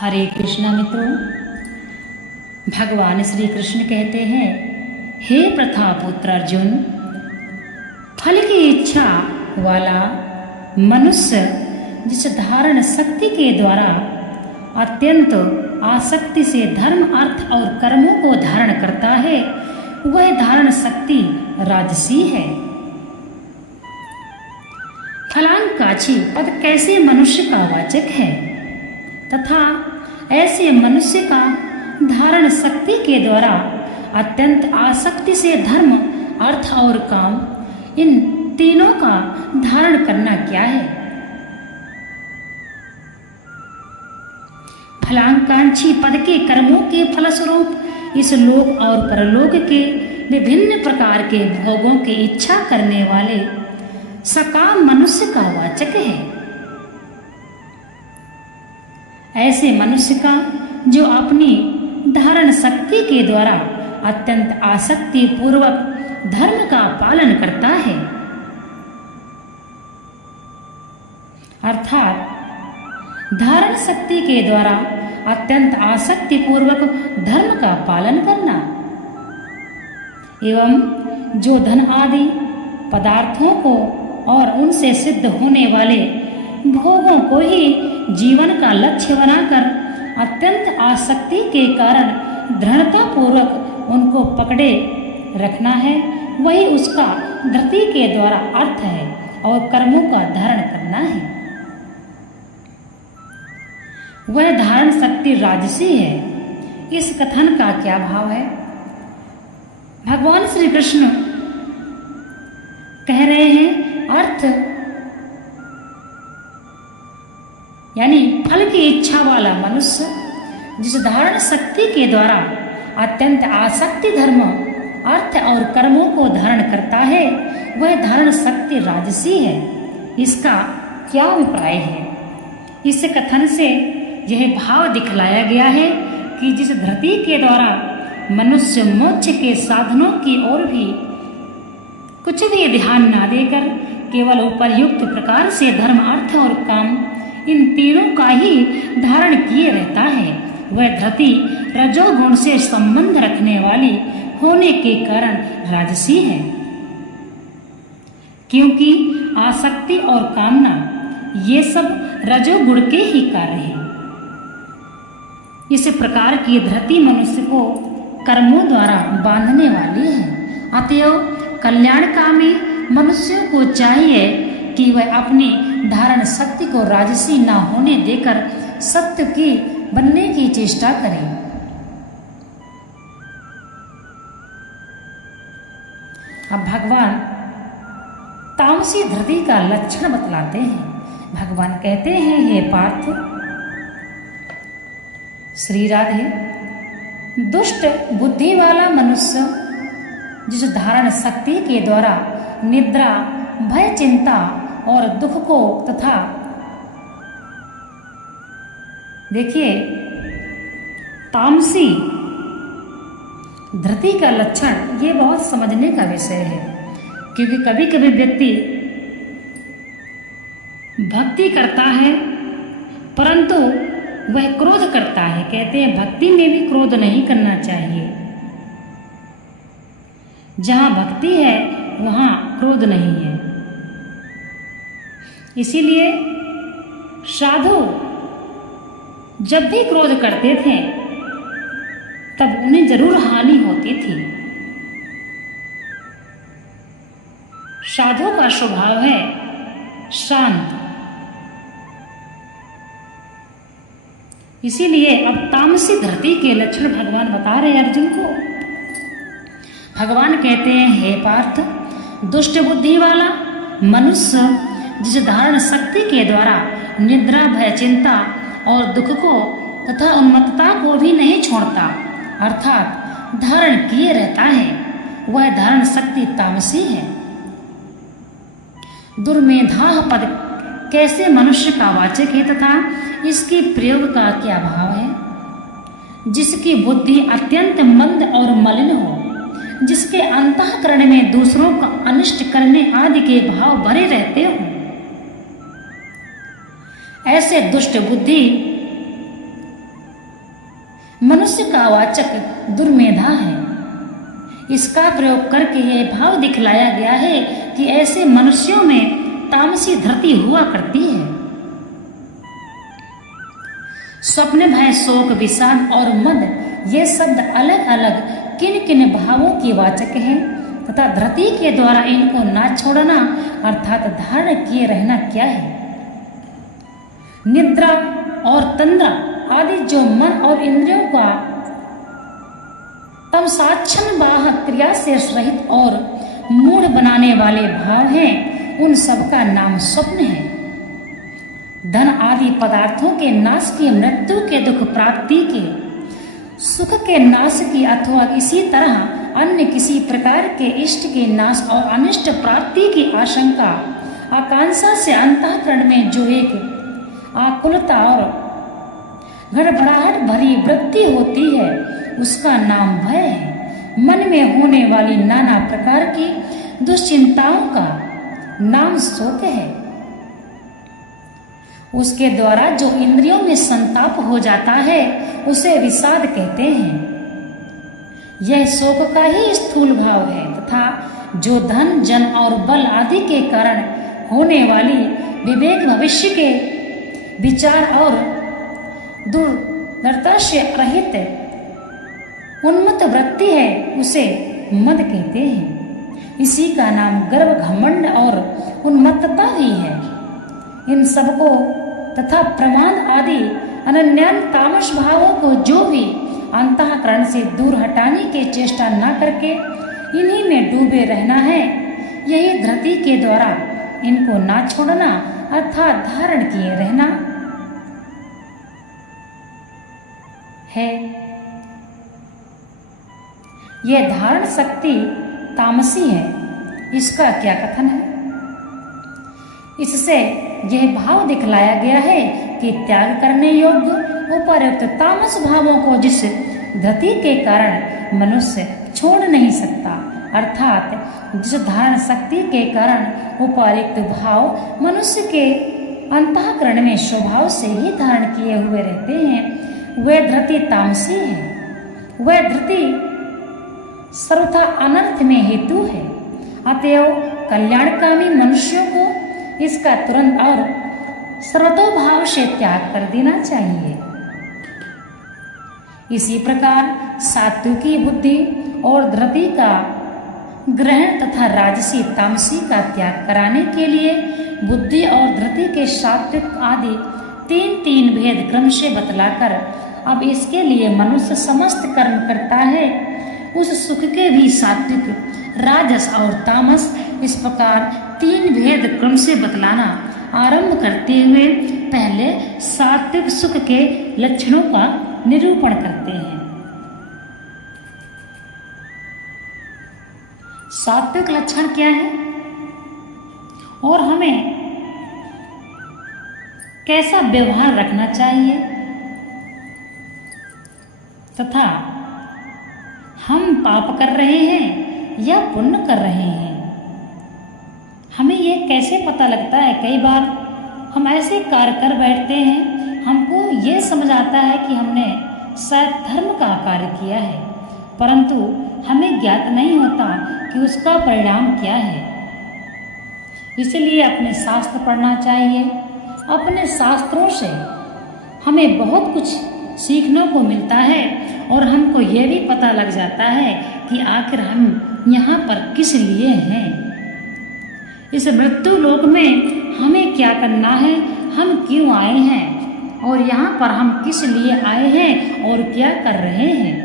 हरे कृष्णा मित्रों, भगवान श्री कृष्ण कहते हैं, हे प्रथा पुत्र अर्जुन, फल की इच्छा वाला मनुष्य जिस धारण शक्ति के द्वारा अत्यंत आसक्ति से धर्म, अर्थ और कर्मों को धारण करता है, वह धारण शक्ति राजसी है। फलांकाची पद कैसे मनुष्य का वाचक है तथा ऐसे मनुष्य का धारण शक्ति के द्वारा अत्यंत आसक्ति से धर्म, अर्थ और काम, इन तीनों का धारण करना क्या है। फलांकांक्षी पद के कर्मों के फलस्वरूप इस लोक और परलोक के विभिन्न प्रकार के भोगों की इच्छा करने वाले सकाम मनुष्य का वाचक है। ऐसे मनुष्य का जो अपनी धारण शक्ति के द्वारा अत्यंत आसक्ति पूर्वक धर्म का पालन करता है, अर्थात धारण शक्ति के द्वारा अत्यंत आसक्ति पूर्वक धर्म का पालन करना, एवं जो धन आदि पदार्थों को और उनसे सिद्ध होने वाले भोगों को ही जीवन का लक्ष्य बनाकर अत्यंत आसक्ति के कारण दृढ़ता पूर्वक उनको पकड़े रखना है, वही उसका धृति के द्वारा अर्थ है और कर्मों का धारण करना है। वह धारण शक्ति राजसी है। इस कथन का क्या भाव है? भगवान श्री कृष्ण कह रहे हैं, अर्थ यानी फल की इच्छा वाला मनुष्य जिस धारण शक्ति के द्वारा अत्यंत आसक्ति धर्म, अर्थ और कर्मों को धारण करता है, वह धारण शक्ति राजसी है। इसका क्या अभिप्राय है? इस कथन से यह भाव दिखलाया गया है कि जिस धरती के द्वारा मनुष्य मोक्ष के साधनों की ओर भी कुछ भी ध्यान ना देकर केवल उपर्युक्त प्रकार से धर्म, अर्थ और काम, इन तीनों का ही धारण किए रहता है, वह धरती रजोगुण से संबंध रखने वाली होने के कारण राजसी है। क्योंकि आसक्ति और कामना ये सब रजोगुण के ही कार्य हैं। इस प्रकार की धरती मनुष्य को कर्मों द्वारा बांधने वाली है। अतएव कल्याणकामी मनुष्यों को चाहिए कि वह अपनी धारण शक्ति को राजसी न होने देकर सत्य की बनने की चेष्टा करें। अब भगवान तामसी धरती का लक्षण बतलाते हैं। भगवान कहते हैं, हे पार्थ, श्री राधे, दुष्ट बुद्धि वाला मनुष्य जिस धारण शक्ति के द्वारा निद्रा, भय, चिंता और दुख को तथा देखिए तामसी धरती का लक्षण ये बहुत समझने का विषय है, क्योंकि कभी कभी व्यक्ति भक्ति करता है परंतु वह क्रोध करता है। कहते हैं भक्ति में भी क्रोध नहीं करना चाहिए। जहां भक्ति है वहां क्रोध नहीं है। इसीलिए साधु जब भी क्रोध करते थे तब उन्हें जरूर हानि होती थी। साधु का स्वभाव है शांत। इसीलिए अब तामसी धरती के लक्षण भगवान बता रहे अर्जुन को। भगवान कहते हैं, हे पार्थ, दुष्ट बुद्धि वाला मनुष्य जिस धारण शक्ति के द्वारा निद्रा, भय, चिंता और दुख को तथा उन्मत्तता को भी नहीं छोड़ता, अर्थात धारण किए रहता है, वह धारण शक्ति तामसी है। दुर्मेधाः पद कैसे मनुष्य का वाचक है तथा इसके प्रयोग का क्या भाव है? जिसकी बुद्धि अत्यंत मंद और मलिन हो, जिसके अंतःकरण में दूसरों का अनिष्ट करने आदि के भाव भरे रहते हो, ऐसे दुष्ट बुद्धि मनुष्य का वाचक दुर्मेधा है। इसका प्रयोग करके यह भाव दिखलाया गया है कि ऐसे मनुष्यों में तामसी धरती हुआ करती है। स्वप्न, भय, शोक, विषाद और मद ये शब्द अलग अलग किन किन भावों के वाचक हैं तथा धरती के द्वारा इनको ना छोड़ना अर्थात धारण किए रहना क्या है। निद्रा और तंद्रा आदि जो मन और इंद्रियों का तमसाच्छन्न बाह क्रिया से रहित और मूढ़ बनाने वाले भाव हैं, उन सब का नाम स्वप्न है। धन आदि पदार्थों के नाश की, मृत्यु के, दुख प्राप्ति के, सुख के नाश की अथवा इसी तरह अन्य किसी प्रकार के इष्ट के नाश और अनिष्ट प्राप्ति की आशंका आकांक्षा से अंतःकरण में जो एक आकुलता और गड़बड़ाहट भरी वृत्ति होती है उसका नाम भय है। मन में होने वाली नाना प्रकार की दुश्चिंताओं का नाम शोक है। उसके द्वारा जो इंद्रियों में संताप हो जाता है उसे विषाद कहते हैं। यह शोक का ही स्थूल भाव है तथा जो धन, जन और बल आदि के कारण होने वाली विवेक, भविष्य के विचार और दूरदर्शिता से रहित उन्मत्त वृत्ति है उसे मद कहते हैं। इसी का नाम गर्व, घमंड और उन्मत्तता ही है। इन सबको तथा प्रमाद आदि अनन्यान तामस भावों को जो भी अंतःकरण से दूर हटाने की चेष्टा न करके इन्हीं में डूबे रहना है, यही धरती के द्वारा इनको ना छोड़ना अर्थात धारण किए रहना है। यह धारण शक्ति तामसी है, इसका क्या कथन है। इससे यह भाव दिखलाया गया है कि त्याग करने योग्य उपर्युक्त तामस भावों को जिस धरती के कारण मनुष्य छोड़ नहीं सकता, अर्थात जिस धारण शक्ति के कारण उपर्युक्त भाव मनुष्य के अंतःकरण में स्वभाव से ही धारण किए हुए रहते हैं, वह धरती तामसी है। वह धरती सर्वथा अनर्थ में हेतु है। अतएव कल्याणकामी मनुष्यों को इसका तुरंत और सर्वतोभाव से त्याग कर देना चाहिए। इसी प्रकार सात्विकी बुद्धि और धृति का ग्रहण तथा राजसी तामसी का त्याग कराने के लिए बुद्धि और धृति के सात्विक आदि तीन तीन भेद क्रम से बतलाकर अब इसके लिए मनुष्य समस्त कर्म करता है, उस सुख के भी सात्विक, राजस और तामस इस प्रकार तीन भेद क्रम से बतलाना आरंभ करते हुए पहले सात्विक सुख के लक्षणों का निरूपण करते हैं। सात्विक लक्षण क्या है और हमें कैसा व्यवहार रखना चाहिए तथा हम पाप कर रहे हैं या पुण्य कर रहे हैं, हमें ये कैसे पता लगता है। कई बार हम ऐसे कार्य कर बैठते हैं, हमको ये समझ आता है कि हमने शायद धर्म का कार्य किया है, परंतु हमें ज्ञात नहीं होता कि उसका परिणाम क्या है। इसलिए अपने शास्त्र पढ़ना चाहिए। अपने शास्त्रों से हमें बहुत कुछ सीखने को मिलता है और हमको ये भी पता लग जाता है कि आखिर हम यहाँ पर किस लिए हैं। इस मृत्यु लोक में हमें क्या करना है, हम क्यों आए हैं और यहाँ पर हम किस लिए आए हैं और क्या कर रहे हैं,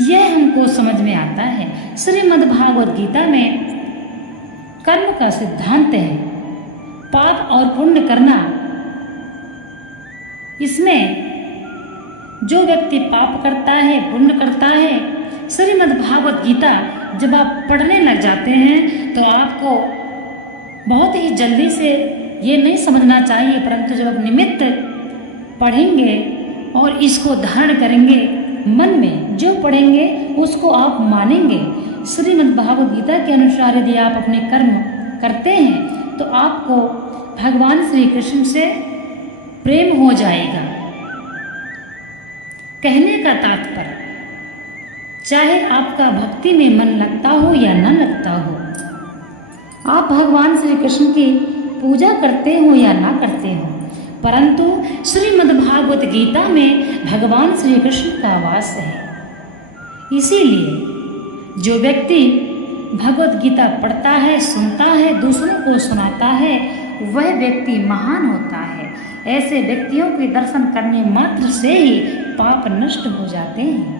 यह हमको समझ में आता है। श्रीमद् भागवत गीता में कर्म का सिद्धांत है, पाप और पुण्य करना। इसमें जो व्यक्ति पाप करता है, पुण्य करता है, श्रीमद् भागवत गीता जब आप पढ़ने लग जाते हैं तो आपको बहुत ही जल्दी से ये नहीं समझना चाहिए, परंतु जब आप निमित्त पढ़ेंगे और इसको धारण करेंगे मन में, जो पढ़ेंगे उसको आप मानेंगे। श्रीमद् भागवत गीता के अनुसार यदि आप अपने कर्म करते हैं तो आपको भगवान श्री कृष्ण से प्रेम हो जाएगा। कहने का तात्पर्य, चाहे आपका भक्ति में मन लगता हो या न लगता हो, आप भगवान श्री कृष्ण की पूजा करते हो या ना करते हो, परंतु श्रीमद्भागवत गीता में भगवान श्री कृष्ण का वास है। इसीलिए जो व्यक्ति भगवत गीता पढ़ता है, सुनता है, दूसरों को सुनाता है, वह व्यक्ति महान होता है। ऐसे व्यक्तियों के दर्शन करने मात्र से ही पाप नष्ट हो जाते हैं।